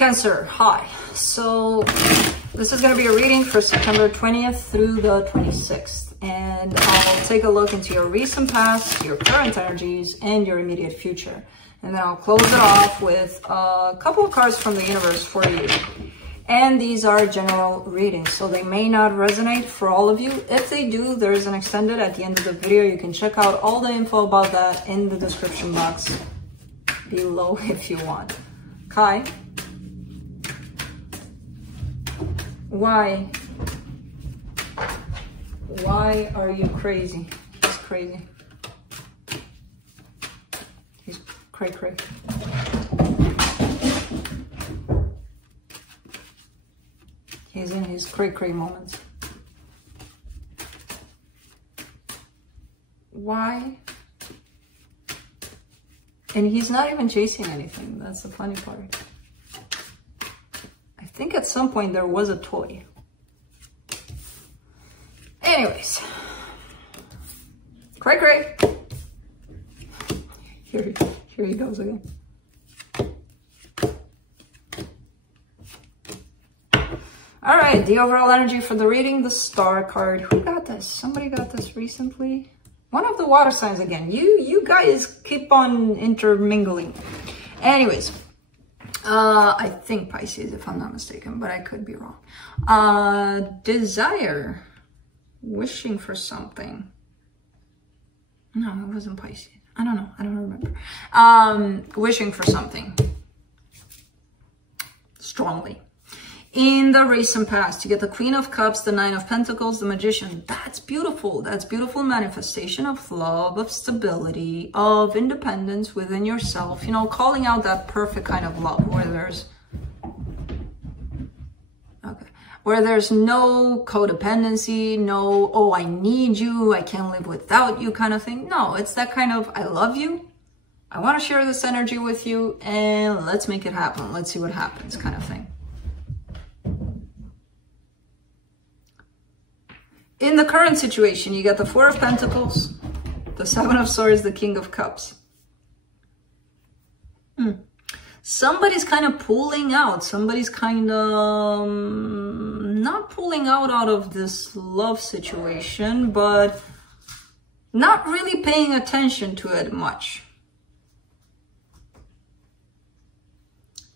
Cancer, hi. So this is going to be a reading for September 20th through the 26th. And I'll take a look into your recent past, your current energies, and your immediate future. And then I'll close it off with a couple of cards from the universe for you. And these are general readings, so they may not resonate for all of you. If they do, there is an extended at the end of the video. You can check out all the info about that in the description box below if you want. Kai, why are you crazy? He's crazy. He's cray-cray. He's in his cray-cray moments. Why? And he's not even chasing anything. That's the funny part. I think at some point there was a toy. Anyways. Cray-cray. Here he goes again. All right, the overall energy for the reading, the Star card. Who got this? Somebody got this recently. One of the water signs again. You guys keep on intermingling. Anyways, I think Pisces, if I'm not mistaken, but I could be wrong. Desire, wishing for something. No, it wasn't Pisces. I don't know. I don't remember. Wishing for something strongly. In the recent past, you get the Queen of Cups, the Nine of Pentacles, the Magician. That's beautiful. That's beautiful manifestation of love, of stability, of independence within yourself. You know, calling out that perfect kind of love where there's no codependency, no, oh, I need you, I can't live without you kind of thing. No, it's that kind of, I love you, I want to share this energy with you, and let's make it happen. Let's see what happens kind of thing. In the current situation, you got the Four of Pentacles, the Seven of Swords, the King of Cups. Somebody's kind of pulling out. Somebody's kind of not pulling out of this love situation, but not really paying attention to it much.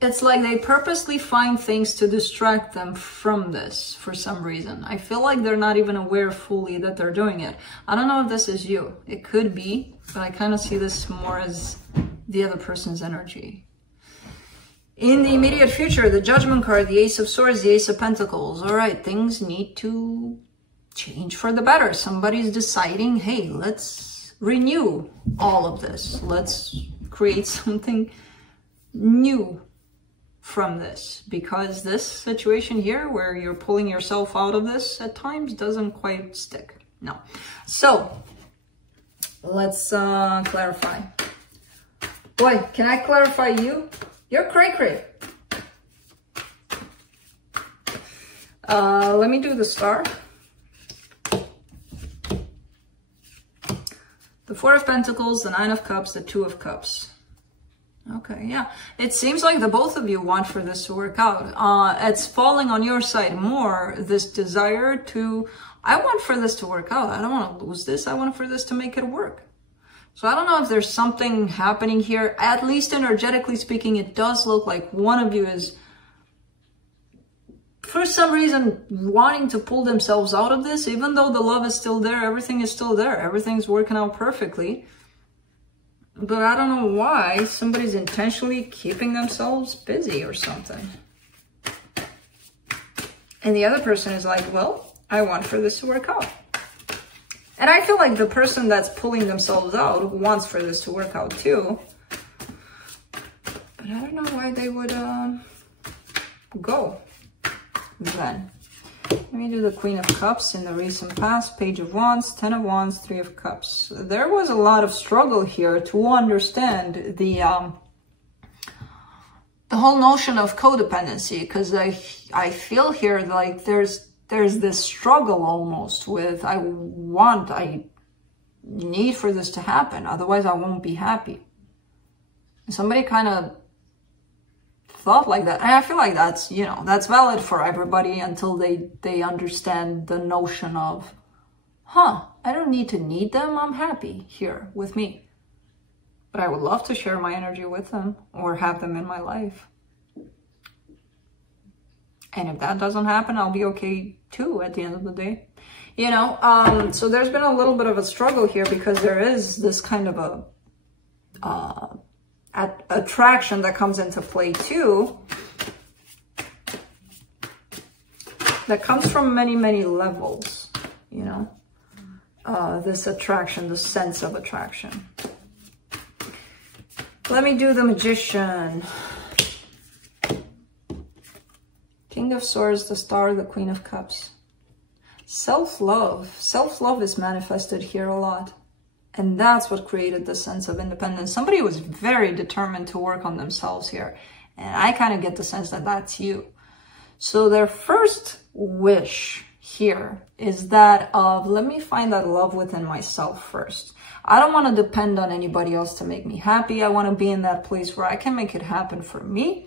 It's like they purposely find things to distract them from this for some reason. I feel like they're not even aware fully that they're doing it. I don't know if this is you. It could be, but I kind of see this more as the other person's energy. In the immediate future, the Judgment card, the Ace of Swords, the Ace of Pentacles. All right, things need to change for the better. Somebody's deciding, hey, let's renew all of this. Let's create something new from this, because this situation here where you're pulling yourself out of this at times doesn't quite stick. No. So let's clarify. Boy, can I clarify you? You're cray-cray. Let me do the Star. The Four of Pentacles, the Nine of Cups, the Two of Cups. Okay, yeah. It seems like the both of you want for this to work out. It's falling on your side more, this desire to, I want for this to work out. I don't want to lose this. I want for this to make it work. So I don't know if there's something happening here. At least energetically speaking, it does look like one of you is, for some reason, wanting to pull themselves out of this, even though the love is still there, everything is still there. Everything's working out perfectly. But I don't know why somebody's intentionally keeping themselves busy or something. And the other person is like, well, I want for this to work out. And I feel like the person that's pulling themselves out wants for this to work out too. But I don't know why they would go then. Let me do the Queen of Cups in the recent past, Page of Wands, Ten of Wands, Three of Cups. There was a lot of struggle here to understand the whole notion of codependency, because I feel here like there's this struggle almost with I need for this to happen, otherwise I won't be happy. Somebody kind of thought like that. And I feel like that's, you know, that's valid for everybody until they understand the notion of, huh, I don't need to need them. I'm happy here with me. But I would love to share my energy with them or have them in my life. And if that doesn't happen, I'll be okay too at the end of the day. You know, so there's been a little bit of a struggle here because there is this kind of a attraction that comes into play too. That comes from many, many levels, you know. This attraction, the sense of attraction. Let me do the Magician. King of Swords, the Star, the Queen of Cups. Self-love. Self-love is manifested here a lot. And that's what created the sense of independence. Somebody was very determined to work on themselves here. And I kind of get the sense that that's you. So their first wish here is that of, let me find that love within myself first. I don't want to depend on anybody else to make me happy. I want to be in that place where I can make it happen for me.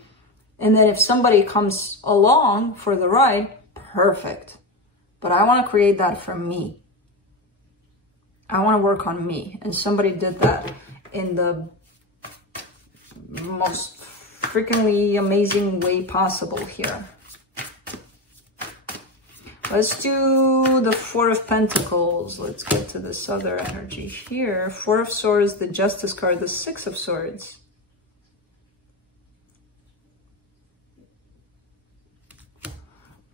And then if somebody comes along for the ride, perfect. But I want to create that for me. I want to work on me. And somebody did that in the most freakingly amazing way possible here. Let's do the Four of Pentacles. Let's get to this other energy here. Four of Swords, the Justice card, the Six of Swords.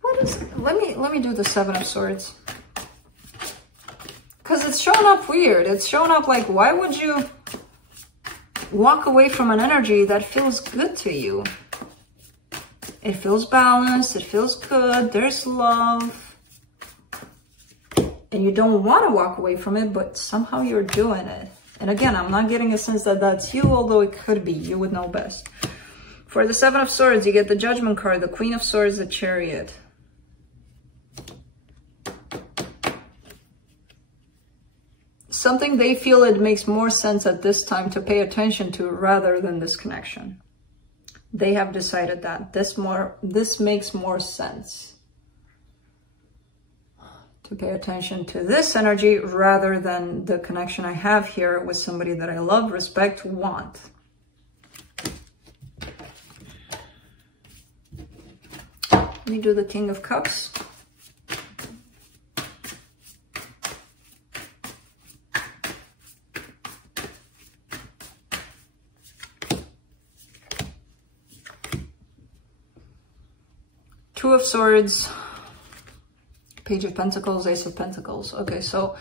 What is, let me do the Seven of Swords. Because it's showing up weird. It's showing up like, why would you walk away from an energy that feels good to you? It feels balanced. It feels good. There's love. And you don't want to walk away from it, but somehow you're doing it. And again, I'm not getting a sense that that's you, although it could be. You would know best. For the Seven of Swords, you get the Judgment card, the Queen of Swords, the Chariot. Something they feel it makes more sense at this time to pay attention to rather than this connection. They have decided that this makes more sense to pay attention to this energy rather than the connection I have here with somebody that I love, respect, want. Let me do the King of Cups. Two of Swords, Page of Pentacles, Ace of Pentacles. Okay, so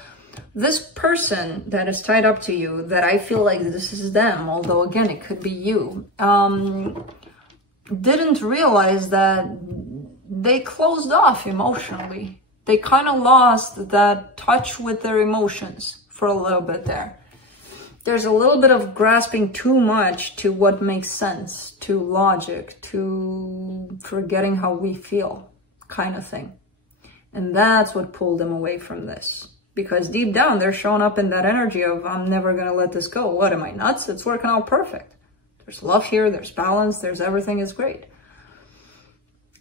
this person that is tied up to you, that I feel like this is them, although again, it could be you, didn't realize that they closed off emotionally. They kind of lost that touch with their emotions for a little bit there. There's a little bit of grasping too much to what makes sense, to logic, to forgetting how we feel kind of thing. And that's what pulled them away from this. Because deep down, they're showing up in that energy of, I'm never going to let this go. What, am I nuts? It's working out perfect. There's love here, there's balance, there's everything is great.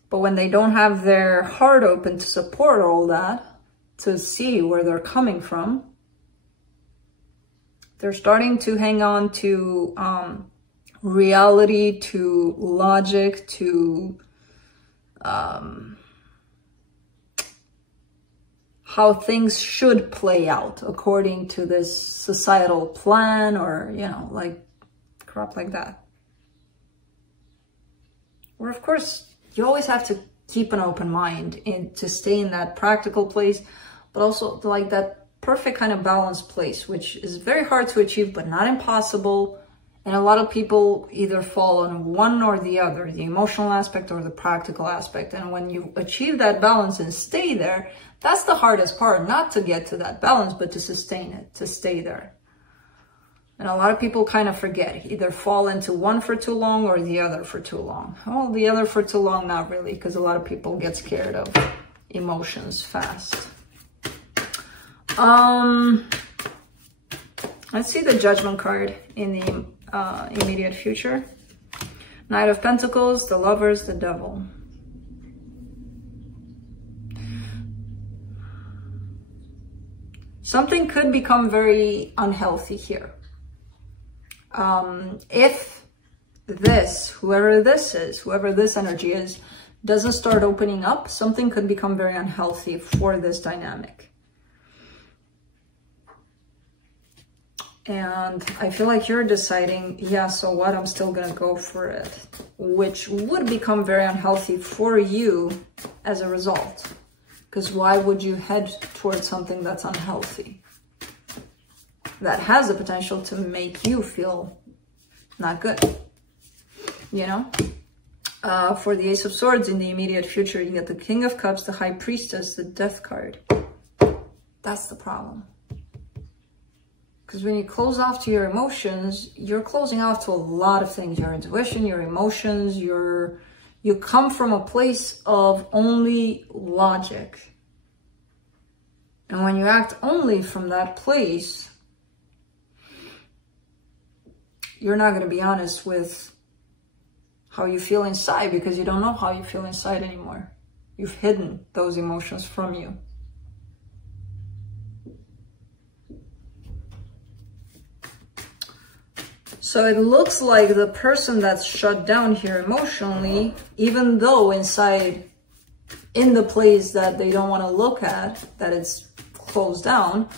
But when they don't have their heart open to support all that, to see where they're coming from, they're starting to hang on to reality, to logic, to how things should play out according to this societal plan, or, you know, like crap like that. Or of course, you always have to keep an open mind and to stay in that practical place, but also like that perfect kind of balanced place, which is very hard to achieve, but not impossible. And a lot of people either fall on one or the other, the emotional aspect or the practical aspect. And when you achieve that balance and stay there, that's the hardest part, not to get to that balance, but to sustain it, to stay there. And a lot of people kind of forget, either fall into one for too long or the other for too long. Oh, the other for too long, not really, because a lot of people get scared of emotions fast. Let's see the Judgment card in the immediate future. Knight of Pentacles, the Lovers, the Devil. Something could become very unhealthy here. If this, whoever this energy is, doesn't start opening up, something could become very unhealthy for this dynamic. And I feel like you're deciding, yeah, so what, I'm still gonna go for it, which would become very unhealthy for you as a result. Because why would you head towards something that's unhealthy? That has the potential to make you feel not good, you know? For the Ace of Swords in the immediate future, you get the King of Cups, the High Priestess, the Death card. That's the problem. Because when you close off to your emotions, you're closing off to a lot of things. Your intuition, your emotions, you come from a place of only logic. And when you act only from that place, you're not going to be honest with how you feel inside, because you don't know how you feel inside anymore. You've hidden those emotions from you. So it looks like the person that's shut down here emotionally, even though inside, in the place that they don't want to look at, that it's closed down,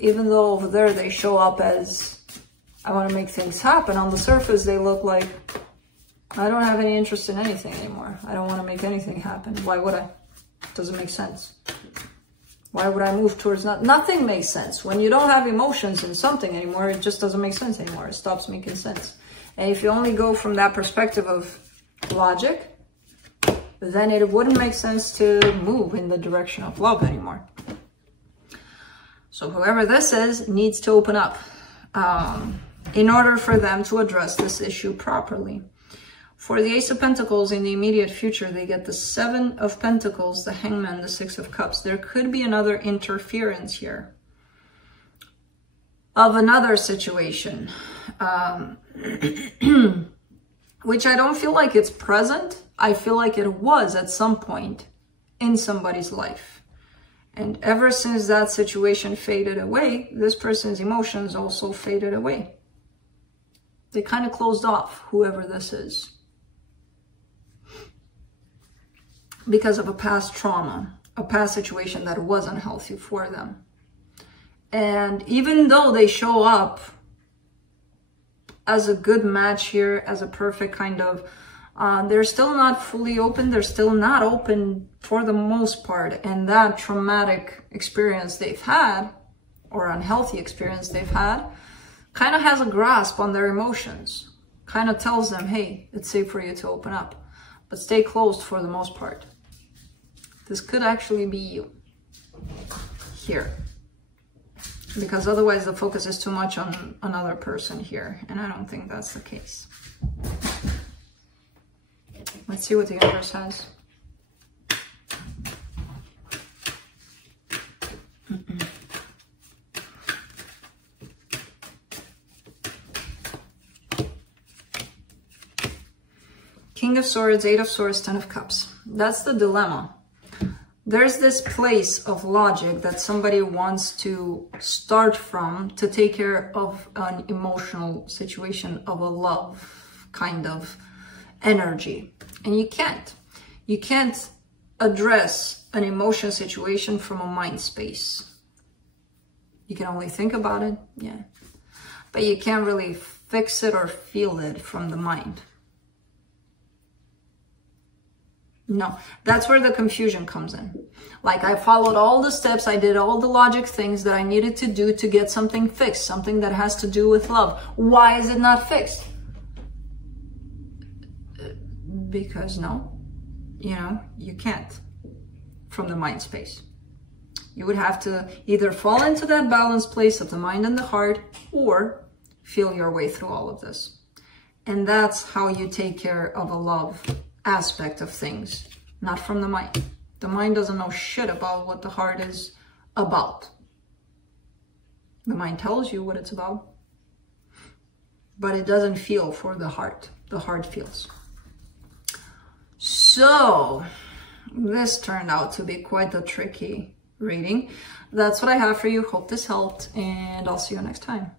even though over there they show up as, I want to make things happen, on the surface they look like, I don't have any interest in anything anymore. I don't want to make anything happen. Why would I? Doesn't make sense. Why would I move towards nothing makes sense. When you don't have emotions in something anymore, it just doesn't make sense anymore. It stops making sense. And if you only go from that perspective of logic, then it wouldn't make sense to move in the direction of love anymore. So whoever this is needs to open up in order for them to address this issue properly. For the Ace of Pentacles in the immediate future, they get the Seven of Pentacles, the Hangman, the Six of Cups. There could be another interference here of another situation, which I don't feel like it's present. I feel like it was at some point in somebody's life. And ever since that situation faded away, this person's emotions also faded away. They kind of closed off, whoever this is, because of a past trauma, a past situation that was unhealthy for them. And even though they show up as a good match here, as a perfect kind of, they're still not fully open. They're still not open for the most part. And that traumatic experience they've had, or unhealthy experience they've had, kind of has a grasp on their emotions. Kind of tells them, hey, it's safe for you to open up, but stay closed for the most part. This could actually be you here, because otherwise the focus is too much on another person here, and I don't think that's the case. Let's see what the universe has. King of Swords, Eight of Swords, Ten of Cups. That's the dilemma. There's this place of logic that somebody wants to start from to take care of an emotional situation, of a love kind of energy. And you can't. You can't address an emotion situation from a mind space. You can only think about it, yeah. But you can't really fix it or feel it from the mind. No, that's where the confusion comes in. Like, I followed all the steps, I did all the logic things that I needed to do to get something fixed, something that has to do with love. Why is it not fixed? Because no, you can't from the mind space. You would have to either fall into that balanced place of the mind and the heart, or feel your way through all of this. And that's how you take care of a love aspect of things, not from the mind. The mind doesn't know shit about what the heart is about. The mind tells you what it's about, but it doesn't feel for the heart. the heart feels. So this turned out to be quite a tricky reading. That's what I have for you. Hope this helped, and I'll see you next time.